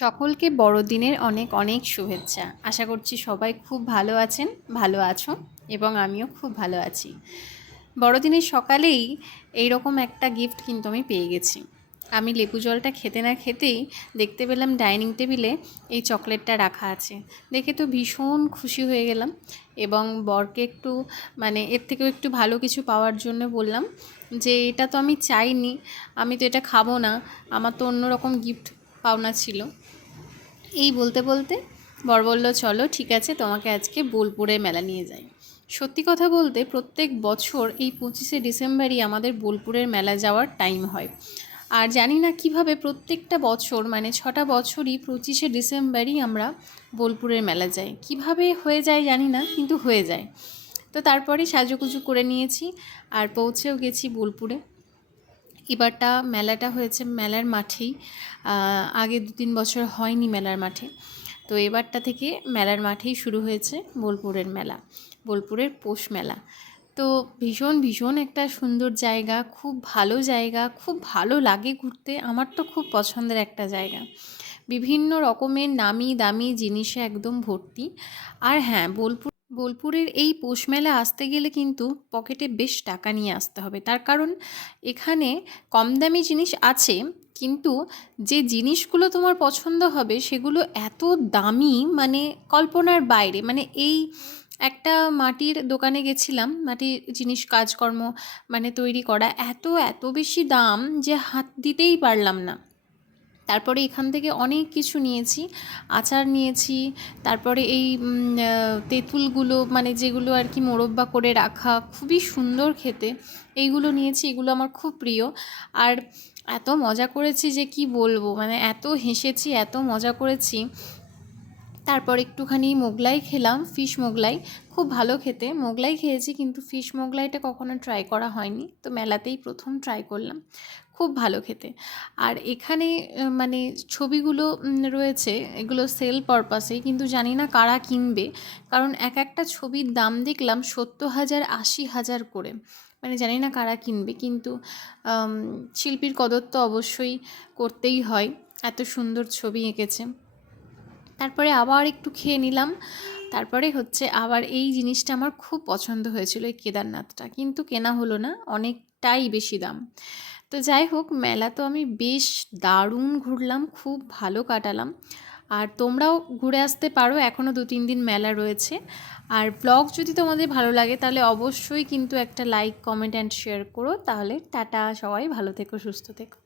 সকলকে বড়দিনের অনেক অনেক শুভেচ্ছা। আশা করছি সবাই খুব ভালো আছেন, ভালো আছো এবং আমিও খুব ভালো আছি। বড়দিনের সকালেই এইরকম একটা গিফট কিন্তু আমি পেয়ে গেছি। আমি লেবু জলটা খেতে না খেতেই দেখতে পেলাম ডাইনিং টেবিলে এই চকলেটটা রাখা আছে। দেখে তো ভীষণ খুশি হয়ে গেলাম এবং বরকে একটু এর থেকেও একটু ভালো কিছু পাওয়ার জন্য বললাম যে এটা তো আমি চাইনি, আমি তো এটা খাবো না, আমার তো অন্যরকম গিফট পাওনা ছিল। এই বলতে বলতে বর বলল, চলো ঠিক আছে, তোমাকে আজকে বোলপুরের মেলা নিয়ে যাই। সত্যি কথা বলতে প্রত্যেক বছর এই 25শে ডিসেম্বরই আমাদের বোলপুরের মেলা যাওয়ার টাইম হয়। আর জানি না কিভাবে প্রত্যেকটা বছর 6টা বছরই 25শে ডিসেম্বরই আমরা বোলপুরের মেলা যাই। কিভাবে হয়ে যায় জানি না, কিন্তু হয়ে যায়। তো তারপরে সাজুগুজু করে নিয়েছি আর পৌঁছেও গেছি বোলপুরে। এবারটা মেলাটা হয়েছে মেলার মাঠেই, আগে 2-3 বছর হয়নি মেলার মাঠে। তো এবারটা থেকে মেলার মাঠেই শুরু হয়েছে বোলপুরের মেলা, বোলপুরের পৌষ মেলা। তো ভীষণ ভীষণ একটা সুন্দর জায়গা, খুব ভালো জায়গা, খুব ভালো লাগে ঘুরতে। আমার তো খুব পছন্দের একটা জায়গা, বিভিন্ন রকমের নামি দামি জিনিসে একদম ভর্তি। আর হ্যাঁ, বোলপুরের এই পৌষ মেলা আসতে গেলে কিন্তু পকেটে বেশ টাকা নিয়ে আসতে হবে। তার কারণ এখানে কম দামি জিনিস আছে, কিন্তু যে জিনিসগুলো তোমার পছন্দ হবে সেগুলো এত দামি, কল্পনার বাইরে। এই একটা মাটির দোকানে গেছিলাম, মাটির জিনিস কাজকর্ম তৈরি করা, এত এত বেশি দাম যে হাত দিতেই পারলাম না। তারপরে এখান থেকে অনেক কিছু নিয়েছি, আচার নিয়েছি, তারপরে এই তেঁতুলগুলো যেগুলো আর কি মোরব্বা করে রাখা, খুবই সুন্দর খেতে, এইগুলো নিয়েছি। এগুলো আমার খুব প্রিয়। আর এত মজা করেছি যে কি বলবো, এত হেসেছি, এত মজা করেছি। তারপর একটুখানি মোগলাই খেলাম, ফিশ মোগলাই, খুব ভালো খেতে। মোগলাই খেয়েছি কিন্তু ফিশ মোগলাইটা কখনো ট্রাই করা হয়নি, তো মেলাতেই প্রথম ট্রাই করলাম, খুব ভালো খেতে। আর এখানে ছবিগুলো রয়েছে, এগুলো সেল পারপাসেই, কিন্তু জানি না কারা কিনবে, কারণ এক একটা ছবির দাম দেখলাম 70,000 80,000 করে। জানি না কারা কিনবে, কিন্তু শিল্পীর কদর তো অবশ্যই করতেই হয়, এত সুন্দর ছবি এঁকেছে। তারপরে আবার একটু খেয়ে নিলাম। তারপরে আবার এই জিনিসটা আমার খুব পছন্দ হয়েছিল, এই কেদারনাথটা, কিন্তু কেনা হলো না, অনেকটাই বেশি দাম। তো যাই হোক, মেলা তো আমি বেশ দারুণ ঘুরলাম, খুব ভালো কাটালাম। আর তোমরাও ঘুরে আসতে পারো, এখনও 2-3 দিন মেলা রয়েছে। আর ব্লগ যদি তোমাদের ভালো লাগে তাহলে অবশ্যই কিন্তু একটা লাইক, কমেন্ট অ্যান্ড শেয়ার করো। তাহলে টাটা, সবাই ভালো থেকো, সুস্থ থেকো।